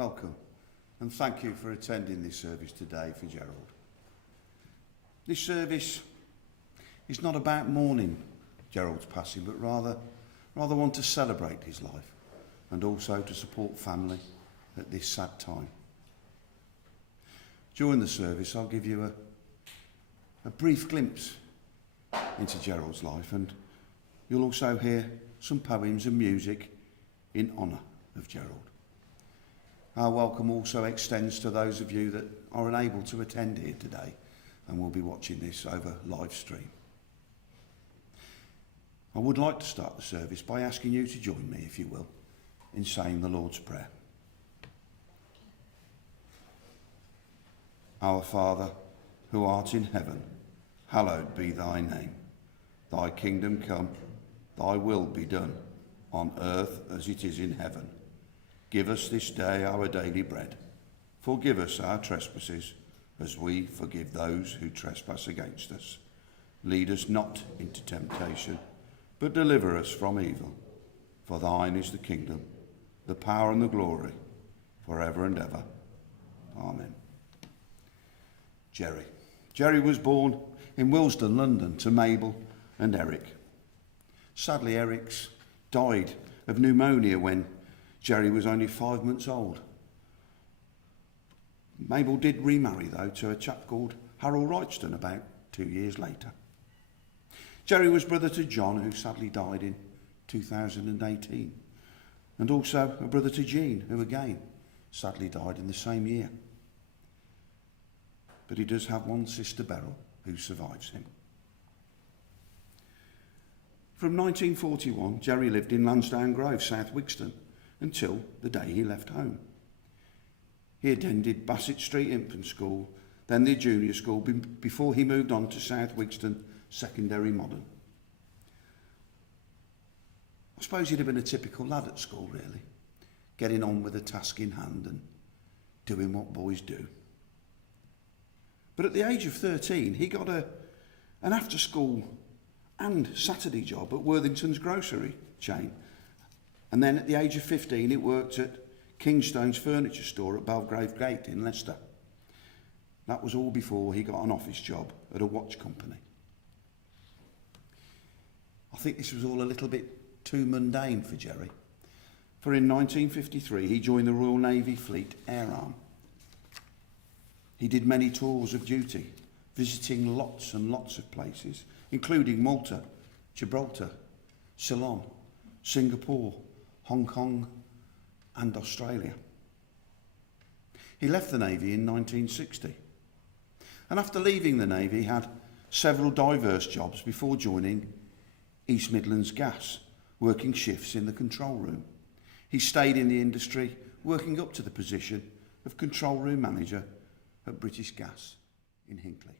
welcome, and thank you for attending this service today for Gerald. This service is not about mourning Gerald's passing, but rather want to celebrate his life and also to support family at this sad time. During the service, I'll give you a brief glimpse into Gerald's life, and you'll also hear some poems and music in honour of Gerald. Our welcome also extends to those of you that are unable to attend here today and will be watching this over live stream. I would like to start the service by asking you to join me, if you will, in saying the Lord's Prayer. Our Father, who art in heaven, hallowed be thy name. Thy kingdom come, thy will be done, on earth as it is in heaven. Give us this day our daily bread. Forgive us our trespasses, as we forgive those who trespass against us. Lead us not into temptation, but deliver us from evil. For thine is the kingdom, the power and the glory, forever and ever. Amen. Jerry. Jerry was born in Willesden, London, to Mabel and Eric. Sadly, Eric's died of pneumonia when Jerry was only 5 months old. Mabel did remarry, though, to a chap called Harold Wrightston about 2 years later. Jerry was brother to John, who sadly died in 2018, and also a brother to Jean, who again sadly died in the same year. But he does have one sister, Beryl, who survives him. From 1941, Jerry lived in Lansdowne Grove, South Wixton, until the day he left home. He attended Bassett Street Infant School, then the junior school, before he moved on to South Wixton Secondary Modern. I suppose he'd have been a typical lad at school, really, getting on with a task in hand and doing what boys do. But at the age of 13, he got an after-school and Saturday job at Worthington's grocery chain. And then at the age of 15, he worked at Kingstone's furniture store at Belgrave Gate in Leicester. That was all before he got an office job at a watch company. I think this was all a little bit too mundane for Jerry, for in 1953 he joined the Royal Navy Fleet Air Arm. He did many tours of duty, visiting lots and lots of places, including Malta, Gibraltar, Ceylon, Singapore, Hong Kong and Australia. He left the Navy in 1960, and after leaving the Navy he had several diverse jobs before joining East Midlands Gas, working shifts in the control room. He stayed in the industry, working up to the position of control room manager at British Gas in Hinckley.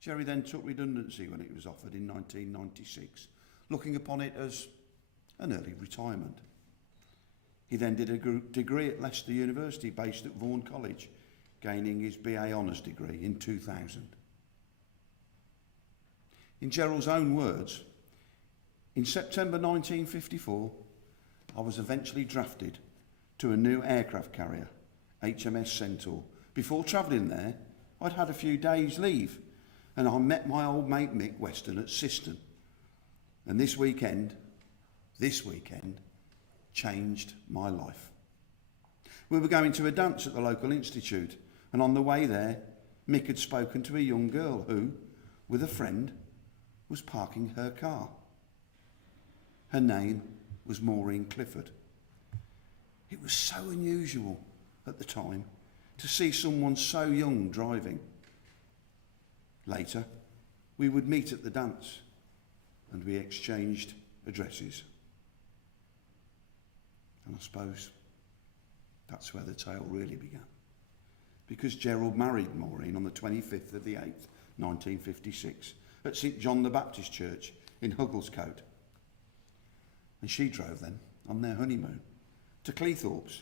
Jerry then took redundancy when it was offered in 1996, looking upon it as an early retirement. He then did a degree at Leicester University based at Vaughan College, gaining his BA Honours degree in 2000. In Gerald's own words, in September 1954, I was eventually drafted to a new aircraft carrier, HMS Centaur. Before travelling there, I'd had a few days' leave, and I met my old mate Mick Weston at Siston. And this weekend changed my life. We were going to a dance at the local institute, and on the way there, Mick had spoken to a young girl who, with a friend, was parking her car. Her name was Maureen Clifford. It was so unusual at the time to see someone so young driving. Later, we would meet at the dance and we exchanged addresses. And I suppose that's where the tale really began. Because Gerald married Maureen on the 25th of the 8th, 1956, at St John the Baptist Church in Hugglescote. And she drove then on their honeymoon to Cleethorpes,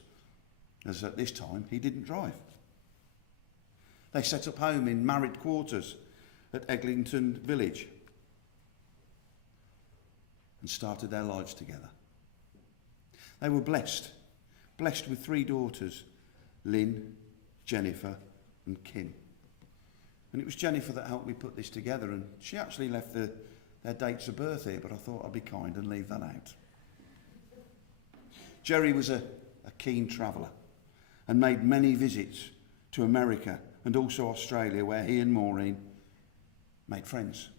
as at this time he didn't drive. They set up home in married quarters at Eglinton Village and started their lives together. They were blessed blessed with 3 daughters, Lynn, Jennifer and Kim. And it was Jennifer that helped me put this together, and she actually left their dates of birth here, but I thought I'd be kind and leave that out. Jerry was a keen traveller and made many visits to America and also Australia, where he and Maureen made friends.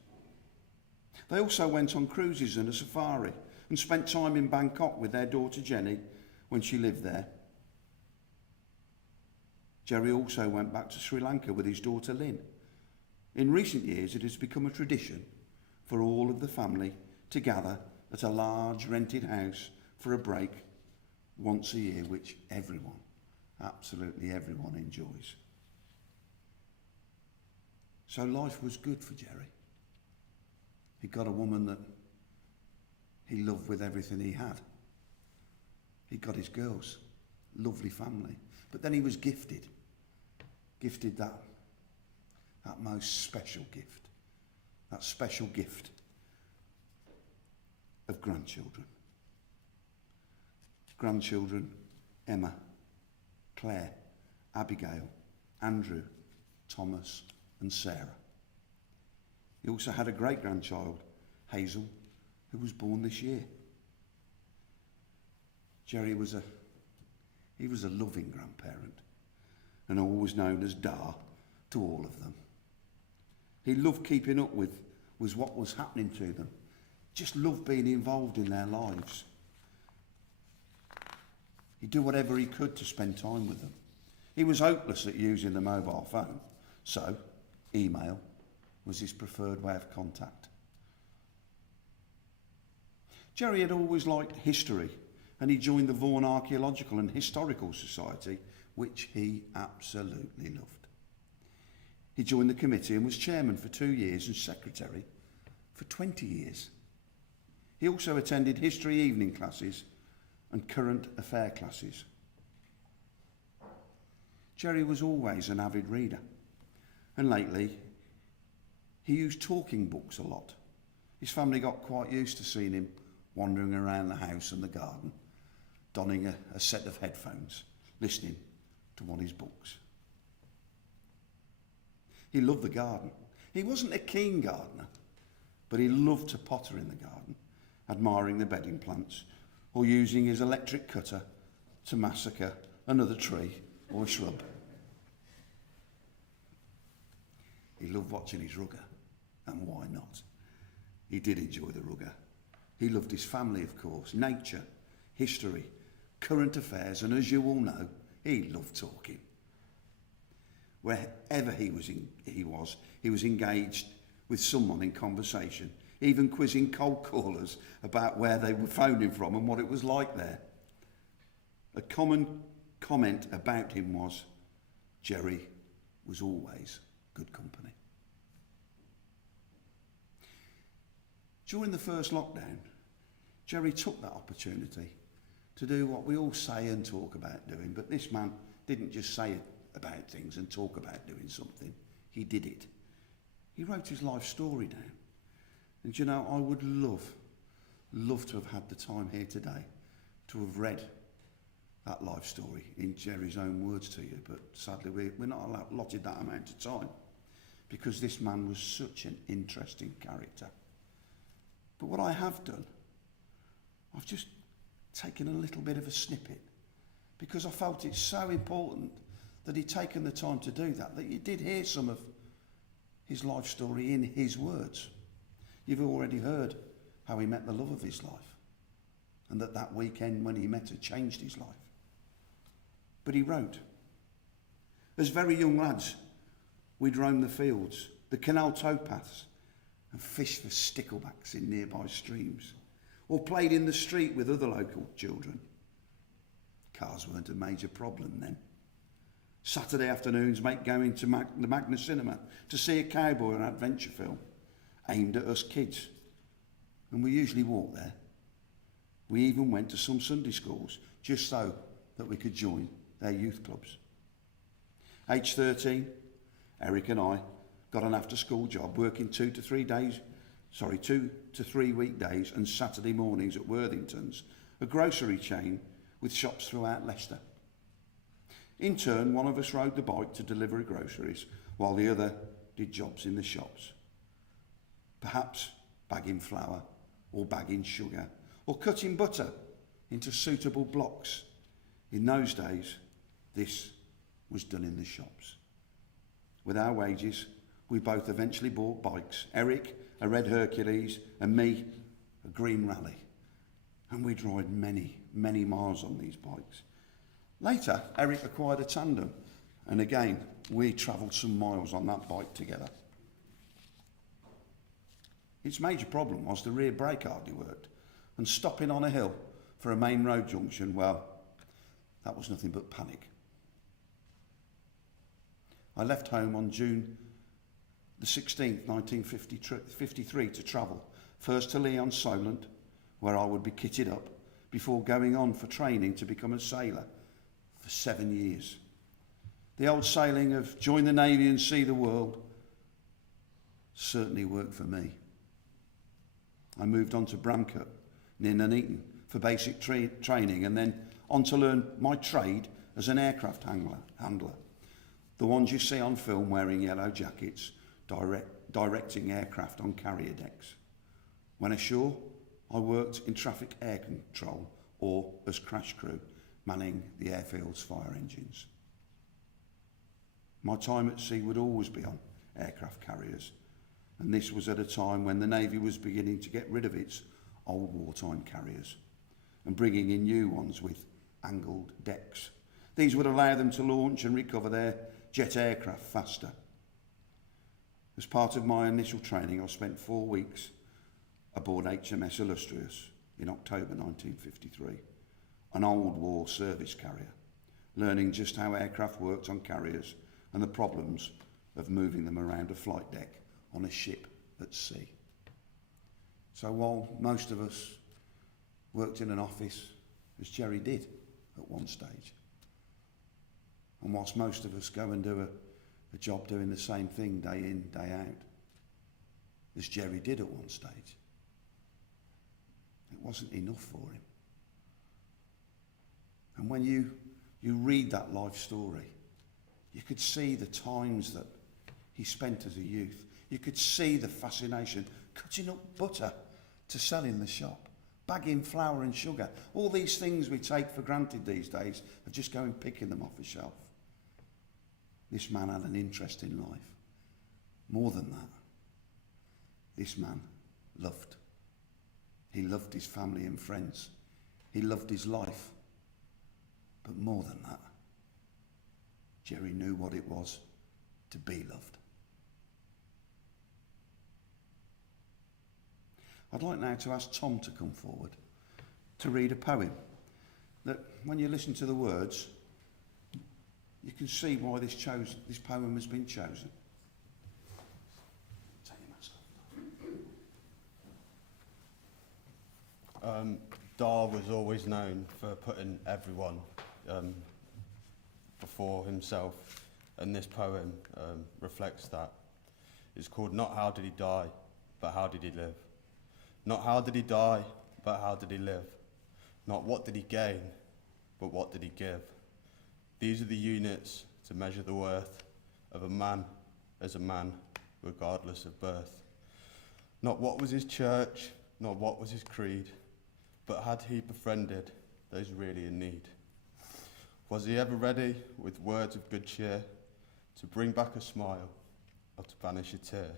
They also went on cruises and a safari and spent time in Bangkok with their daughter Jenny when she lived there. Jerry also went back to Sri Lanka with his daughter Lynn. In recent years, it has become a tradition for all of the family to gather at a large rented house for a break once a year, which everyone, absolutely everyone, enjoys. So life was good for Jerry. He got a woman that he loved with everything he had. He got his girls, lovely family. But then he was gifted that most special gift, that special gift of grandchildren. Grandchildren, Emma, Claire, Abigail, Andrew, Thomas and Sarah. He also had a great-grandchild, Hazel, who was born this year. Jerry was a loving grandparent and always known as Da to all of them. He loved keeping up with what was happening to them. Just loved being involved in their lives. He'd do whatever he could to spend time with them. He was hopeless at using the mobile phone, so email was his preferred way of contact. Jerry had always liked history, and he joined the Vaughan Archaeological and Historical Society, which he absolutely loved. He joined the committee and was chairman for 2 years and secretary for 20 years. He also attended history evening classes and current affair classes. Jerry was always an avid reader, and lately he used talking books a lot. His family got quite used to seeing him wandering around the house and the garden, donning a set of headphones, listening to one of his books. He loved the garden. He wasn't a keen gardener, but he loved to potter in the garden, admiring the bedding plants or using his electric cutter to massacre another tree or shrub. He loved watching his rugger, and why not? He did enjoy the rugger. He loved his family, of course, nature, history, current affairs, and as you all know, he loved talking. Wherever he was engaged with someone in conversation, even quizzing cold callers about where they were phoning from and what it was like there. A common comment about him was, Jerry was always good company. During the first lockdown, Jerry took that opportunity to do what we all say and talk about doing, but this man didn't just say about things and talk about doing something, he did it. He wrote his life story down. And you know, I would love to have had the time here today to have read that life story in Jerry's own words to you, but sadly we're not allotted that amount of time because this man was such an interesting character. But what I have done, I've just taken a little bit of a snippet because I felt it's so important that he'd taken the time to do that you did hear some of his life story in his words. You've already heard how he met the love of his life and that weekend when he met her changed his life. But he wrote, as very young lads, we'd roam the fields, the canal towpaths and fished for sticklebacks in nearby streams or played in the street with other local children. Cars weren't a major problem then. Saturday afternoons meant going to the Magna Cinema to see a cowboy or an adventure film aimed at us kids. And we usually walked there. We even went to some Sunday schools just so that we could join their youth clubs. Age 13, Eric and I got an after-school job working 2 to 3 weekdays and Saturday mornings at Worthington's, a grocery chain with shops throughout Leicester. In turn, one of us rode the bike to deliver groceries, while the other did jobs in the shops. Perhaps bagging flour, or bagging sugar, or cutting butter into suitable blocks. In those days, this was done in the shops. With our wages, we both eventually bought bikes. Eric, a red Hercules, and me, a green Rally. And we'd ride many, many miles on these bikes. Later, Eric acquired a tandem, and again, we travelled some miles on that bike together. Its major problem was the rear brake hardly worked, and stopping on a hill for a main road junction, well, that was nothing but panic. I left home on June the 16th, 1953 to travel, first to Leon Solent, where I would be kitted up, before going on for training to become a sailor for 7 years. The old sailing of join the Navy and see the world certainly worked for me. I moved on to Bramcote, near Nuneaton, for basic training, and then on to learn my trade as an aircraft handler. The ones you see on film wearing yellow jackets, directing aircraft on carrier decks. When ashore, I worked in traffic air control or as crash crew, manning the airfield's fire engines. My time at sea would always be on aircraft carriers, and this was at a time when the Navy was beginning to get rid of its old wartime carriers and bringing in new ones with angled decks. These would allow them to launch and recover their jet aircraft faster. As part of my initial training, I spent 4 weeks aboard HMS Illustrious in October 1953, an old war service carrier, learning just how aircraft worked on carriers and the problems of moving them around a flight deck on a ship at sea. So while most of us worked in an office, as Jerry did at one stage, and whilst most of us go and do a job doing the same thing day in, day out, as Jerry did at one stage, it wasn't enough for him. And when you read that life story, you could see the times that he spent as a youth. You could see the fascination, cutting up butter to sell in the shop, bagging flour and sugar, all these things we take for granted these days of just going picking them off a shelf. This man had an interest in life. More than that, this man loved. He loved his family and friends. He loved his life. But more than that, Jerry knew what it was to be loved. I'd like now to ask Tom to come forward to read a poem that, when you listen to the words, you can see why this poem has been chosen. Take your mask off. Dar was always known for putting everyone before himself, and this poem reflects that. It's called Not How Did He Die, but How Did He Live? Not how did he die, but how did he live? Not what did he gain, but what did he give? These are the units to measure the worth of a man as a man, regardless of birth. Not what was his church, not what was his creed, but had he befriended those really in need? Was he ever ready, with words of good cheer, to bring back a smile or to banish a tear?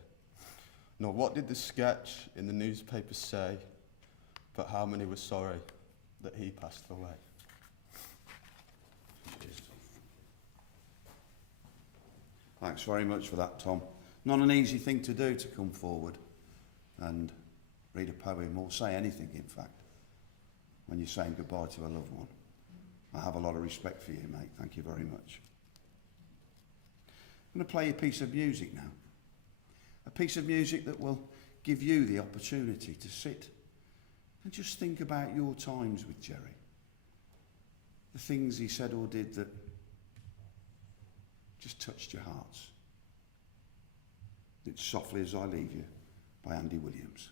Nor what did the sketch in the newspapers say, but how many were sorry that he passed away? Thanks very much for that, Tom. Not an easy thing to do, to come forward and read a poem, or say anything, in fact, when you're saying goodbye to a loved one. I have a lot of respect for you, mate. Thank you very much. I'm going to play a piece of music now. A piece of music that will give you the opportunity to sit and just think about your times with Jerry. The things he said or did that just touched your hearts. It's Softly As I Leave You by Andy Williams.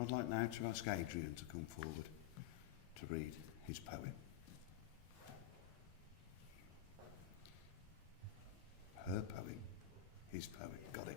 I'd like now to ask Adrian to come forward to read his poem. Her poem, his poem, got it.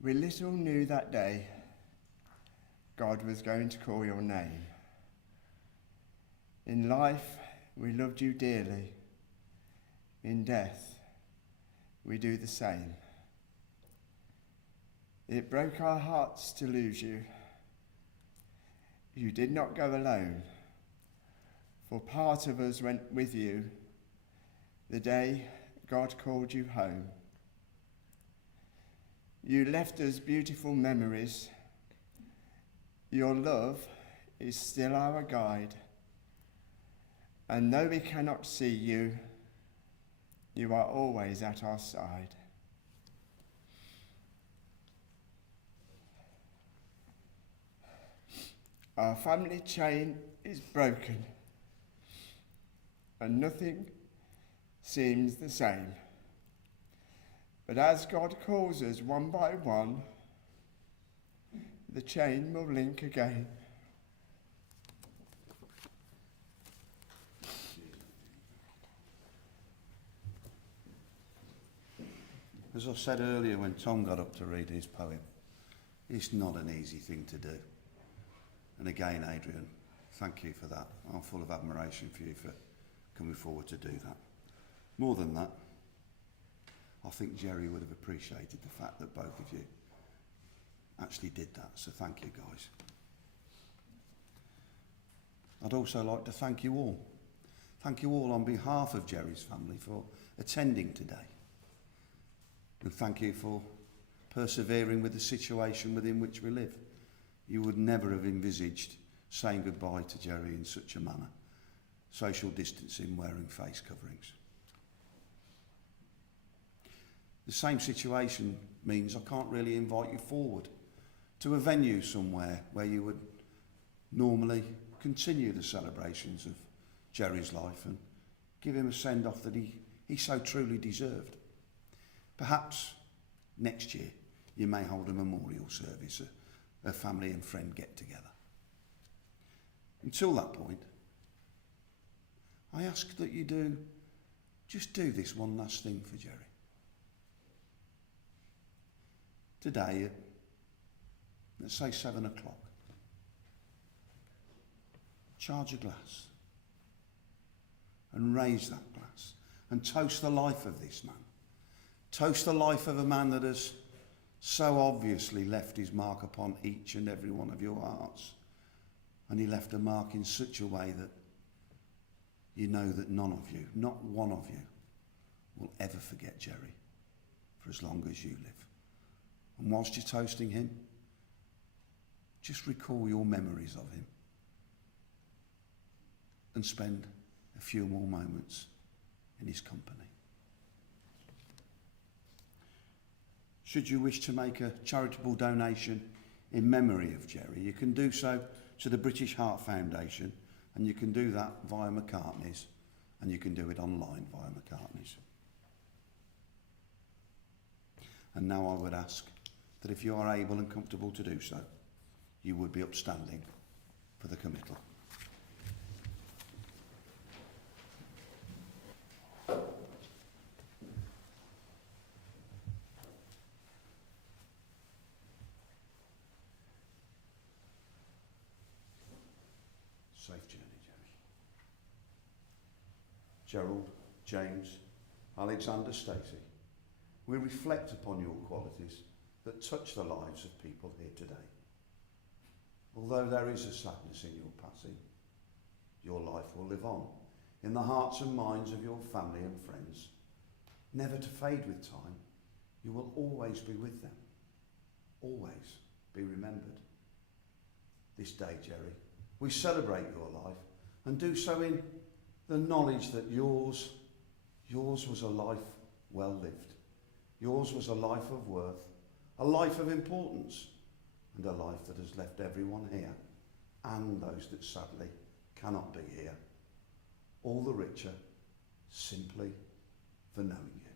We little knew that day God was going to call your name. In life, we loved you dearly. In death, we do the same. It broke our hearts to lose you. You did not go alone, for part of us went with you the day God called you home. You left us beautiful memories. Your love is still our guide. And though we cannot see you, you are always at our side. Our family chain is broken, and nothing seems the same. But as God calls us one by one, the chain will link again. As I said earlier when Tom got up to read his poem, it's not an easy thing to do. And again, Adrian, thank you for that. I'm full of admiration for you for coming forward to do that. More than that, I think Jerry would have appreciated the fact that both of you actually did that, so thank you guys. I'd also like to thank you all. Thank you all on behalf of Jerry's family for attending today. And thank you for persevering with the situation within which we live. You would never have envisaged saying goodbye to Jerry in such a manner. Social distancing, wearing face coverings. The same situation means I can't really invite you forward to a venue somewhere where you would normally continue the celebrations of Jerry's life and give him a send-off that he so truly deserved. Perhaps next year you may hold a memorial service, a family and friend get-together. Until that point, I ask that you just do this one last thing for Jerry. Today, at, let's say 7 o'clock, charge a glass and raise that glass and toast the life of this man. Toast the life of a man that has so obviously left his mark upon each and every one of your hearts. And he left a mark in such a way that you know that none of you, not one of you, will ever forget Jerry for as long as you live. And whilst you're toasting him, just recall your memories of him and spend a few more moments in his company. Should you wish to make a charitable donation in memory of Jerry, you can do so to the British Heart Foundation, and you can do that via McCartney's, and you can do it online via McCartney's. And now I would ask that if you are able and comfortable to do so, you would be upstanding for the committal. Safe journey, Jerry. Gerald, James, Alexander, Stacey, we reflect upon your qualities that touch the lives of people here today. Although there is a sadness in your passing, your life will live on in the hearts and minds of your family and friends, never to fade with time. You will always be with them, always be remembered. This day, Jerry, we celebrate your life and do so in the knowledge that yours was a life well lived. Yours was a life of worth, a life of importance, and a life that has left everyone here, and those that sadly cannot be here, all the richer simply for knowing you.